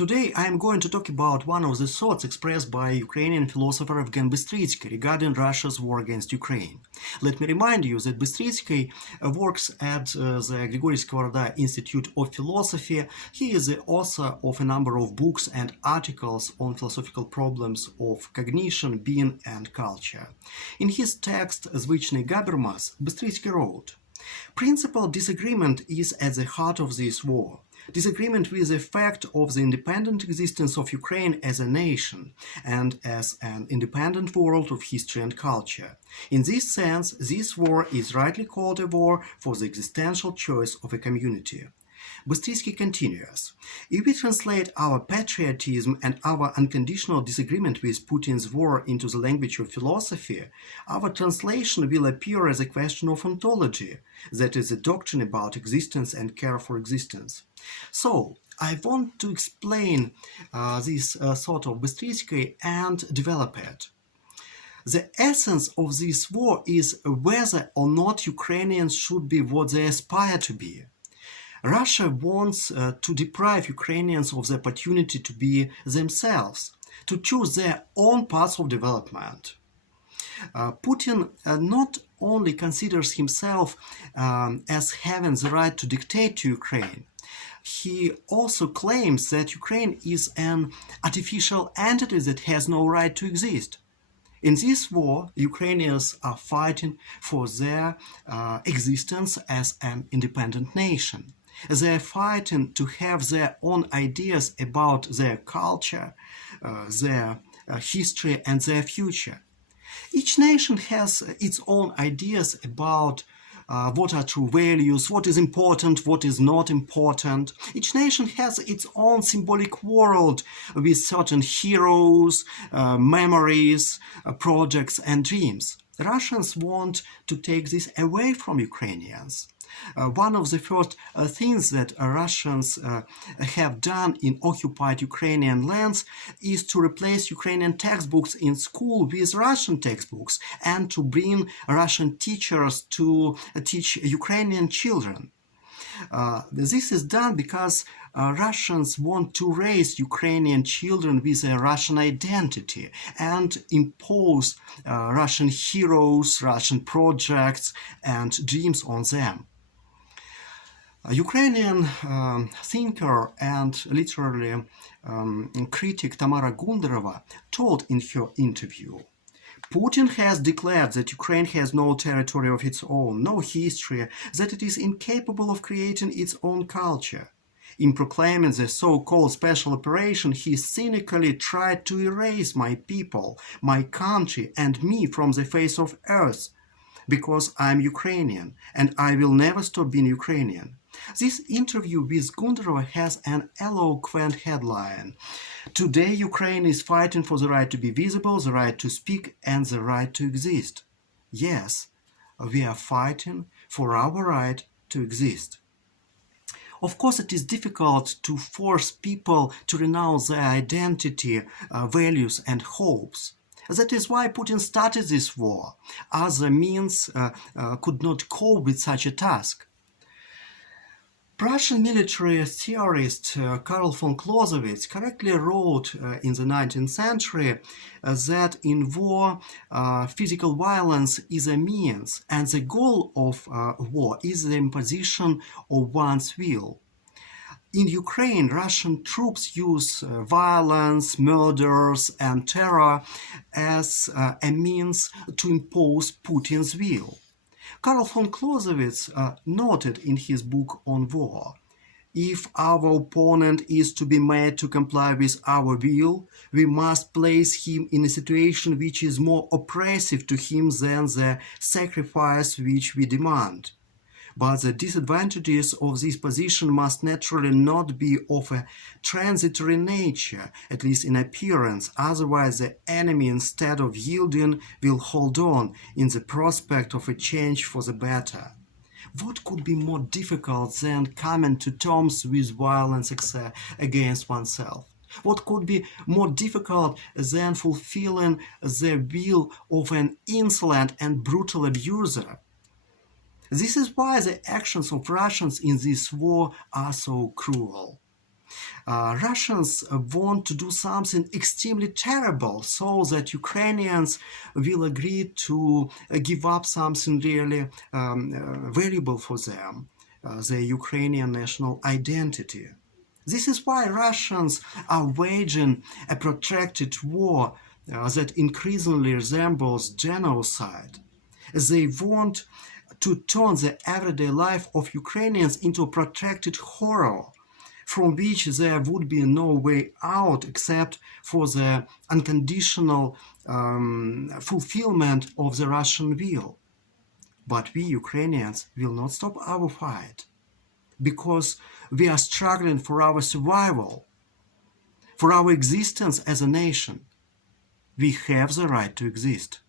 Today I am going to talk about one of the thoughts expressed by Ukrainian philosopher Evgen Bystritsky regarding Russia's war against Ukraine. Let me remind you that Bystritsky works at the Grigory Skovoroda Institute of Philosophy. He is the author of a number of books and articles on philosophical problems of cognition, being, and culture. In his text Zvычный Gabermas, Bystritsky wrote, "Principal disagreement is at the heart of this war. Disagreement with the fact of the independent existence of Ukraine as a nation and as an independent world of history and culture. In this sense, this war is rightly called a war for the existential choice of a community." Bystritsky continues, "If we translate our patriotism and our unconditional disagreement with Putin's war into the language of philosophy, our translation will appear as a question of ontology, that is, a doctrine about existence and care for existence." So, I want to explain this thought of Bystritsky and develop it. The essence of this war is whether or not Ukrainians should be what they aspire to be. Russia wants to deprive Ukrainians of the opportunity to be themselves, to choose their own paths of development. Putin not only considers himself as having the right to dictate to Ukraine, he also claims that Ukraine is an artificial entity that has no right to exist. In this war, Ukrainians are fighting for their existence as an independent nation. They are fighting to have their own ideas about their culture, their history, and their future. Each nation has its own ideas about what are true values, what is important, what is not important. Each nation has its own symbolic world with certain heroes, memories, projects, and dreams. Russians want to take this away from Ukrainians. One of the first things that Russians have done in occupied Ukrainian lands is to replace Ukrainian textbooks in school with Russian textbooks and to bring Russian teachers to teach Ukrainian children. This is done because Russians want to raise Ukrainian children with a Russian identity and impose Russian heroes, Russian projects, and dreams on them. A Ukrainian thinker and literary critic Tamara Gundarova told in her interview, "Putin has declared that Ukraine has no territory of its own, no history, that it is incapable of creating its own culture. In proclaiming the so-called special operation, he cynically tried to erase my people, my country, and me from the face of earth, because I'm Ukrainian, and I will never stop being Ukrainian." This interview with Gundarova has an eloquent headline. "Today Ukraine is fighting for the right to be visible, the right to speak, and the right to exist." Yes, we are fighting for our right to exist. Of course, it is difficult to force people to renounce their identity, values, and hopes. That is why Putin started this war. Other means could not cope with such a task. Prussian military theorist Karl von Clausewitz correctly wrote in the 19th century that in war, physical violence is a means, and the goal of war is the imposition of one's will. In Ukraine, Russian troops use violence, murders, and terror as a means to impose Putin's will. Karl von Clausewitz noted in his book on war, "If our opponent is to be made to comply with our will, we must place him in a situation which is more oppressive to him than the sacrifice which we demand. But the disadvantages of this position must naturally not be of a transitory nature, at least in appearance, otherwise the enemy, instead of yielding, will hold on in the prospect of a change for the better." What could be more difficult than coming to terms with violence against oneself? What could be more difficult than fulfilling the will of an insolent and brutal abuser? This is why the actions of Russians in this war are so cruel. Russians want to do something extremely terrible so that Ukrainians will agree to give up something really valuable for them, their Ukrainian national identity. This is why Russians are waging a protracted war that increasingly resembles genocide. They want to turn the everyday life of Ukrainians into a protracted horror from which there would be no way out except for the unconditional fulfillment of the Russian will. But we Ukrainians will not stop our fight because we are struggling for our survival, for our existence as a nation. We have the right to exist.